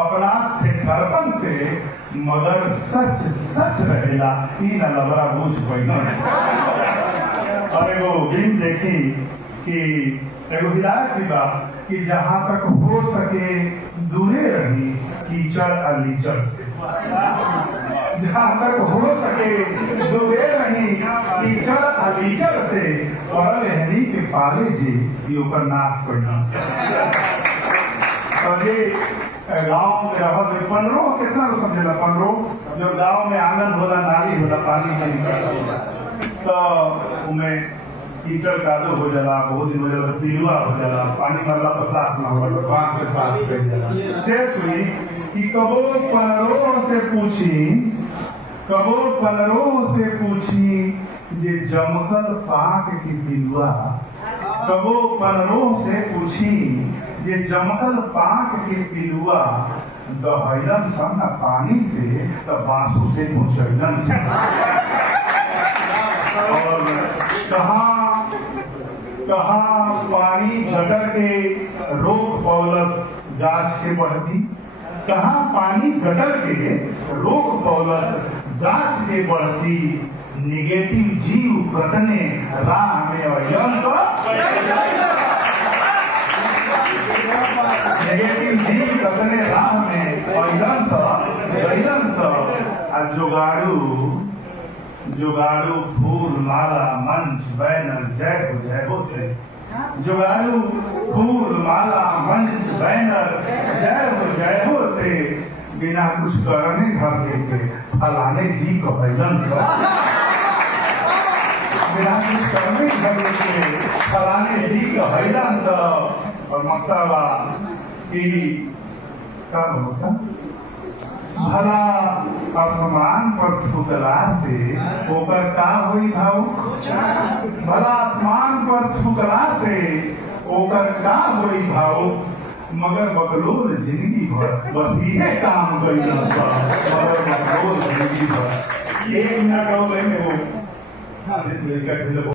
अपना थे धड़कन से मगर सच सच रहेला ई न लबरा बूझ पैना। और एगो फिल्म देखी कि एगो हिदायत की बात कि जहां तक हो सके दूरे रही कीचड़ अलीचड़ से, जहां तक हो सके दूरे रही कीचड़ अलीचड़ से, और लहरी के पाले जी ये ऊपर नाश करना गाँव में रहा पनरो कितना तो समझेला पनरो जो गाँव में आंगन होला नाली होला पानी में निकलता तो उनमें कीचड़ कादो हो जाला, बहुत दिन हो जाला, पिलुआ हो जाला, पानी मरला पर साफ ना होला, बांस से साफ कर जाला। शेष हुई कि कबो पनरो से पूछी जे जमकल पाक की पिलुआ, कबो पनरो से पूछी जे जमकल पाक के पिलुआ, दहैलन सन न पानी से तो बांसु से घुचैलन सन। और कहाँ पानी गटर के रोक पौलस गाछ के बढ़ती, कहाँ पानी गटर के रोक पौलस गाछ के बढ़ती, निगेटिव जीव कतने राह में नेगेटिव जीव कतने राह में जुगाड़ू फूल माला मंच बैनर जय हो से, जुगाड़ू फूल माला मंच बैनर जय हो से, बिना कुछ करने घर के फलाने जी को भजन बिना कुछ करने घर के फलाने जी को भजन सब। और मक्तबा कि का होता भला आसमान पर थूकला से ओकर का हुई भाव, भला आसमान पर थूकला से ओकर का हुई भाव, मगर बकलोल जिंदगी भर बस ये काम करी मगर बकलोल जिंदगी भर। 1 मिनट और लेके